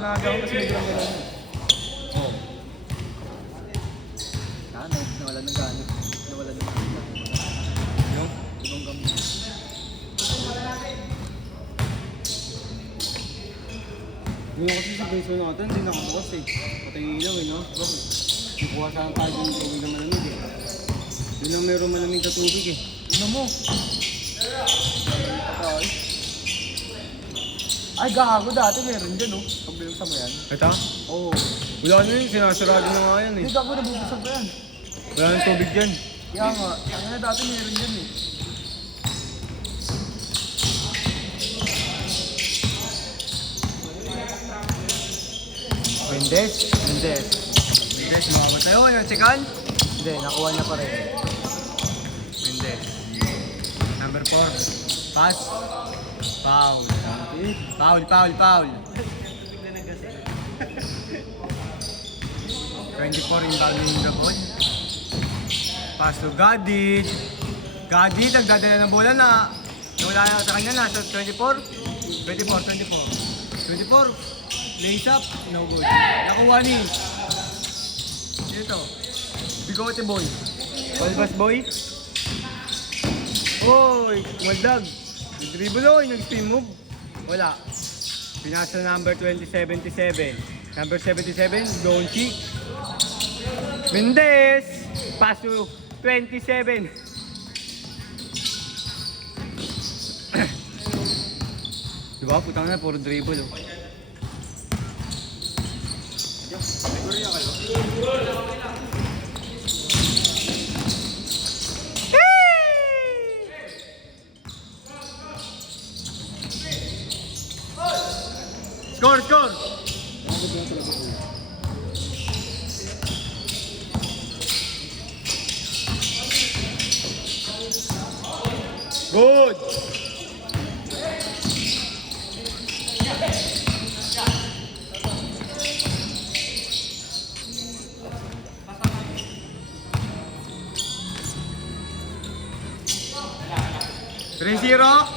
Nakagaw kasi medyo lang gano'n. Oo. Nawalan ng gano'n. Nawalan ng gano'n. Yung? Ibang gamit. Ngayon kasi sa base 1 natin, hindi nakabukas eh. Patay yung ilaw eh, no? Bakit? Hindi kuha sa ang tayo yung tubig na malamig eh. Yun ang meron malamig na tubig eh. Ano mo? Ay, gago dati meron dyan, no? Pag binuksan mo yan. Ito? Oo. Wala na yun, sinasarado na nga yan eh. Hindi, gago nabubuksan pa yan. Wala nang tubig dyan. Kaya nga, ang nga dati meron dyan eh. Mendes? Mendes. Mendes, makabat tayo. Yung chikan? Hindi, nakuha niya pa rin. Mendes. Number 4. Pass. Foul. Foul, foul, foul. 24 inbound yung gabon. Pass to Gadid. Gadid, nagdadala ng bola na. Wala na sa kanya na. So 24. 24. 24. Lace up. No good. Nakuha ni. Ito. Bigote boy. Balbas boy. Oy, maldag. Nag-dribble oy, nag-spin move. Wala. Pinasa number 2077. Number 77, Donchi. Mendes. Pass to 27. Diba? Putang na, puro dribble. Oh. Score, score! Good! Three zero.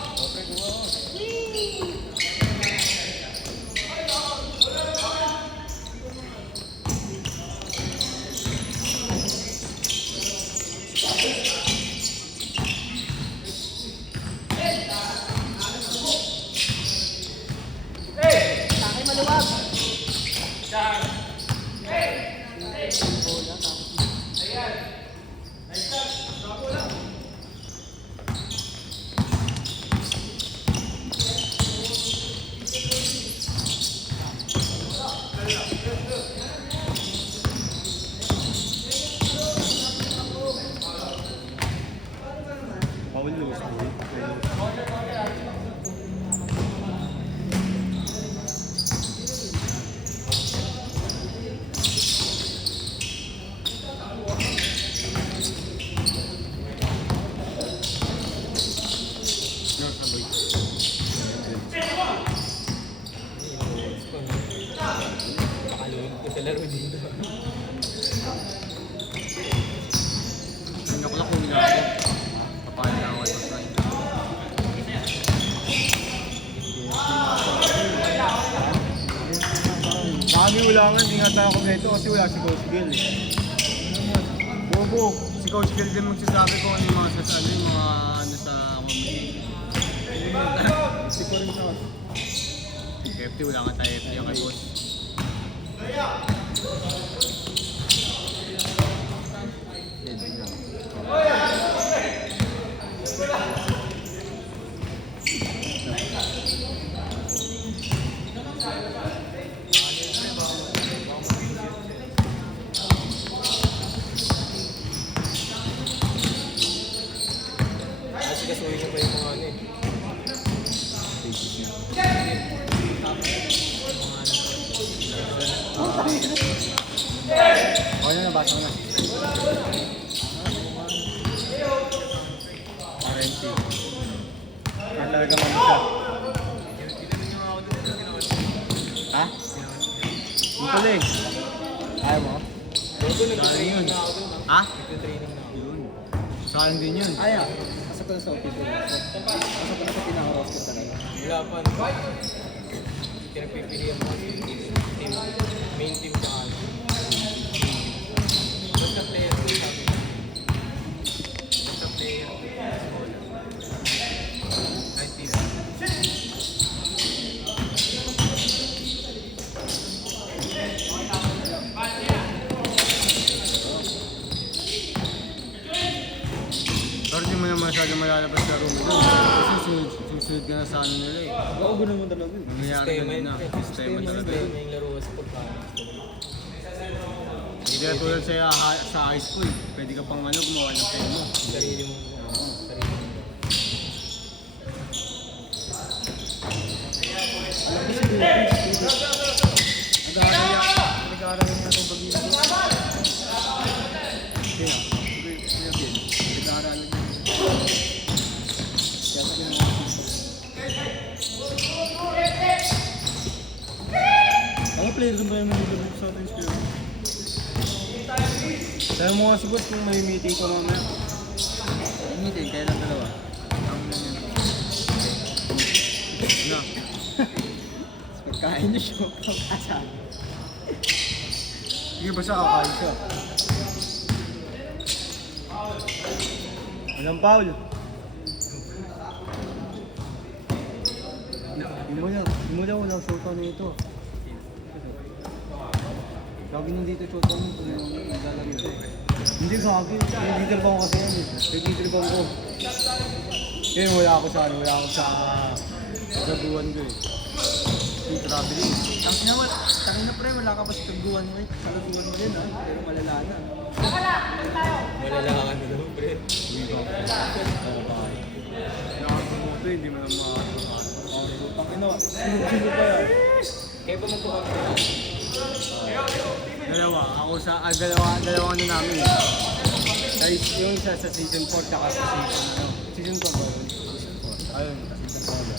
Ako lang kung ako. Papahan lang ako sa line. Kami ulangan, di nga tayo kompleto kasi wala si Coach Gil eh. Bobo, si Coach Gil din magsasabi kung ano yung mga sasali, yung mga ano sa si ko rin sa FT, wala nga tayo FT yung kay Boss. Kasuhin ko pa yung mga ano eh. Okay na, nabasa ko na. RNC. Kaya talaga mamisa. Ha? Yung pala eh. Ayaw mo? Sayang yun. Ha? Yun. Sayang din yun. Ayaw. Pasok ko na sa office. Pasok ko na sa pinaka-roster talaga. Wala pa. pinagpipilihan mo kasi team, main team sa ano. Basta player ko sabi ko. Basta player ko. Ay, team. Pero di mo na masyado malalabas sa room doon. Kasi susunod ka na sa ano nila eh. Ako ganun mo talaga. Nangyayari Sistema ganun yun. na. Sistema talaga yun. Sistema yung laro sa pagkakas. Hindi na tulad sa high school. Pwede ka pang ano, gumawa ng pen mo. Sarili mo. Sarili mo. Nag-aaral niya itong pag-ibig. Kaya, nag-aaral niya. Kaya sa akin, mga player doon ba yung nalilabog sa atin sila? Sabi mo nga si boss kung may meeting ko mamaya. Meeting, kaya lang dalawa. Na. Pagkain niyo siya, pagkasama. Sige, basta kakain siya. Walang foul. Hindi mo lang walang shota na ito. Sabi nung dito shota mo kung naglalagay ito. Hindi gagi. Nagtitribang ko kasi yan eh. Nagtitribang ko. Kaya wala ako sa ano, wala ako sa gaguan ko eh. Yung traveling. Tangin na pre, wala ka pa sa taguan mo eh. Sa taguan mo din ha, pero malala na. Malala ka na daw, pre. Nakakamuto hindi mo lang makakatawa. Tangin na, sino pa yan? Kaya pa magkuhan ko. Dalawa, ako sa, dalawa ano namin eh. Yung isa sa season 4 tsaka sa season ano. Season 4 ba yun? Season 4. Ayun, season 4 ba?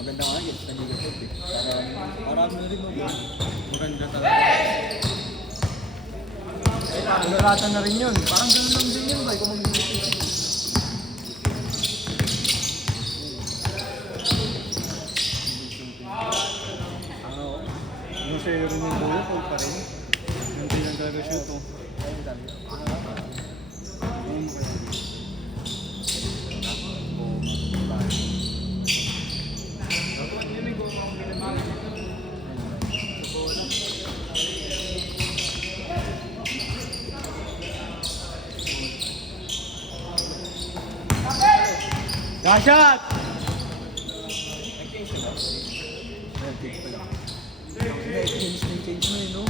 Maganda nga yun, sa Liga Cup eh. Marami na rin mo. Maganda talaga. Nagalatan na rin yun. Parang gano'n lang din yun ba, kung mag-ibig. Yung sa'yo rin yung bulo, full pa rin. Yung tilang talaga shoot oh. Gashot! Change mo eh, no?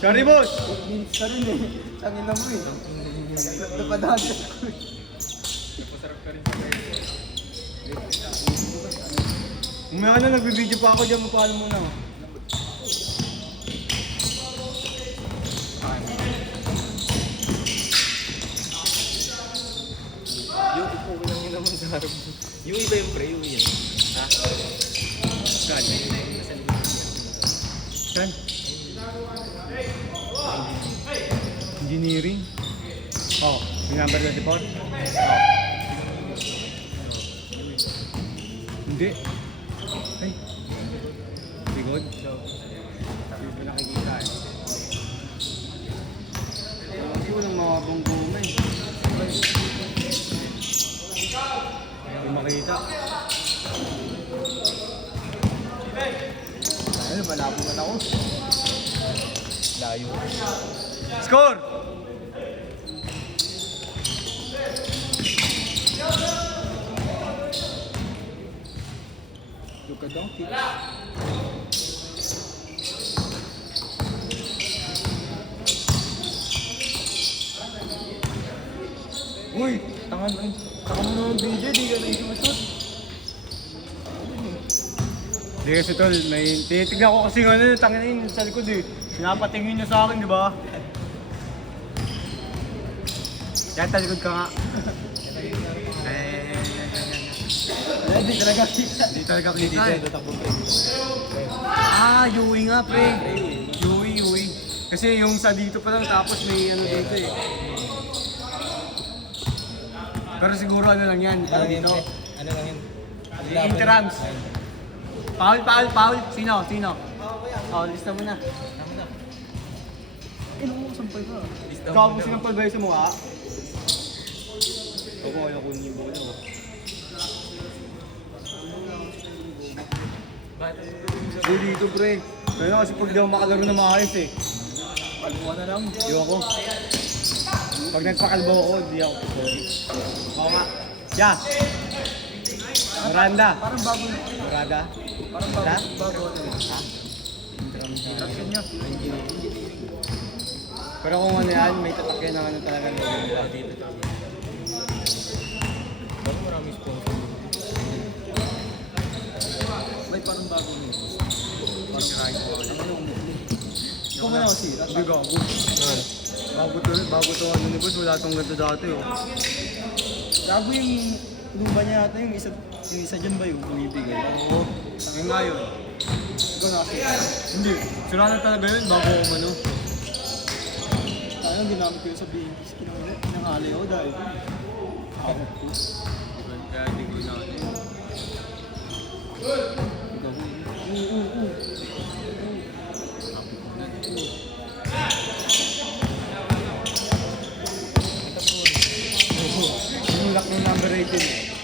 Sorry boss! 8 minutes ka rin eh. Tangin na mo eh. Napadaan sa school. Umaya na, nagbibideo pa ako dyan, mapahal mo na. Yung ipo ko lang yun naman sa harap mo. Yung iba yung pre, yung yan. Ha? Saan? Saan? Engineering? Oh, yung number 24? Oh. Hindi. Ay. Bigod? Hindi ko nakikita eh. Hindi ko lang makabong-goma eh. Hindi makita. Ayun, malabo ka na ako. Layo. Score! Luka Doncic. Uy! Tangan mo naman video, di ka na isusot. Hindi kasi tol, may tinitignan ko kasi ano, tangin yun sa likod eh. Pinapatingin niyo sa akin, di ba? Yan, talikod ka nga. Hindi talaga kita. Hindi talaga kita eh. tatakbo. Yui nga pre. Yui. Kasi yung sa dito pa lang tapos may ano dito eh. Pero siguro ano lang yan, Ano tawag yun, dito. pre? Ano lang yun? Interams. Foul. Sino? Oh, lista mo na. Tama na. Sampay ka. Lista Ikaw mo kung na. sinong palbay sa mukha. Ako ayaw kunin yung bola. Ba't? Hindi dito pre. Pero kasi pag di ako makalaro na maayos eh. Kalbuhan na lang. Ayoko. Pag nagpakalbo ako, di ako sorry. Oo nga. Yeah. Miranda. Parang bago na. Miranda. Parang Ha? bago. Traction niya. Pero kung ano yan, may tatak yan ng ano talaga. Dito. Ba't marami sponsor? May parang bago na. Parang kahit ko. Ikaw mo na kasi. Hindi gago. Bago to ano ni boss, wala tong ganito dati oh. Bago yung luba niya ata yung isa dyan ba yung bumibigay? Oo. Yung nga yun. Ikaw na kasi. Hindi. Sira na talaga yun bago ako ano. Tayo, ginamit ko yun sa BNPs. Kinangali ako dahil. Awat ko. Kaya hindi ko na ano. Yung lock ng number 18.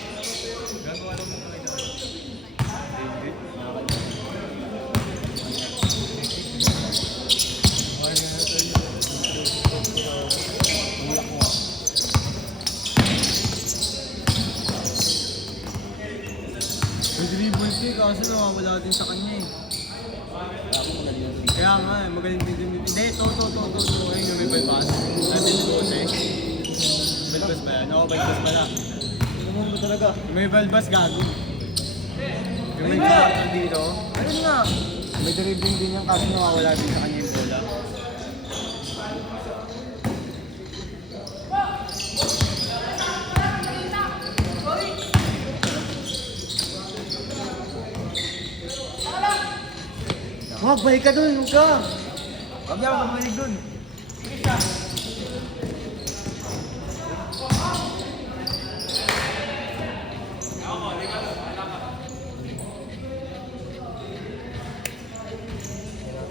May dribble siya kaso nawawala din sa kanya eh. Kaya nga, magaling din din. Hindi, to. Ayun yung may bypass. Sabi ni Jose. Bypass ba yan? Oo, bypass pala. Ano ba talaga? Yung may bypass gago. Yung may Ayun nga. bypass dito. Ayun nga! May dribbling din yan kaso nawawala din sa kanya yung bola. Wag, balik ka dun, huwag ka! Huwag niya ako bumalik dun.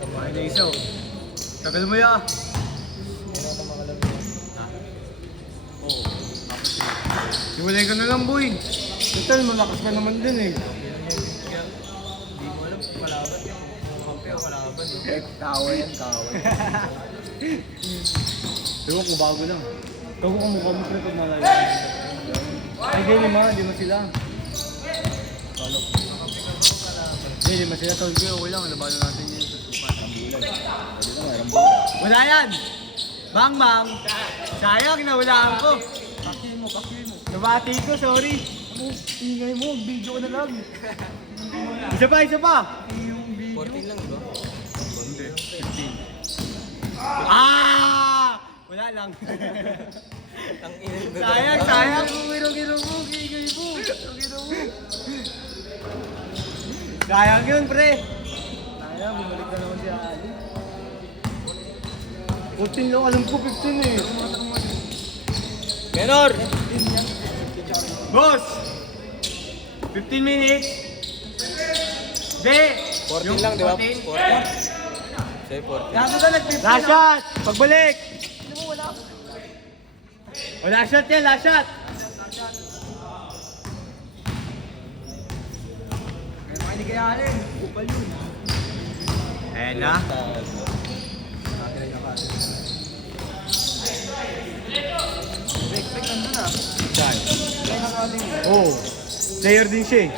Kumain na isa oh. Tagal mo ya! Oo. Hiwalay ka na lang, boy. Total, malakas ka naman din eh. Hindi mo alam kung kalaban yung kampi o kalaban. Kawa yan, kawa. Ewan ko, bago lang. Tago ka mukha mo pre pag nalayo. Ay, di lima sila. Hindi, lima sila. Tawag ko, okay lang. Nabalo natin yun sa tupan. Wala yan! Bang! Sayang, nawalaan ko. Pakihin mo. Nabati ko, sorry. Ano, ingay mo, video ko na lang. Isa pa! Yung video. 14 lang, di ba? Hindi, 15. Ah! Wala lang. Ang ina. sayang. Giro mo, gigay mo. Sayang yun, pre. Kaya, bumalik na naman si Ali. 14 lang, alam ko 15 eh. Menor! Boss! 15 minutes. Hindi. 14 lang, di ba? 14. 14. Sa'yo 14. Gago ka, nag-50 Last shot! Pagbalik! Ano mo, wala. Last shot yan, last shot! Kaya makinigayanin. Kupal yun. Ayan na. Expect nandun ah. Saan? Kaya nakating mo. Oh, player din siya eh.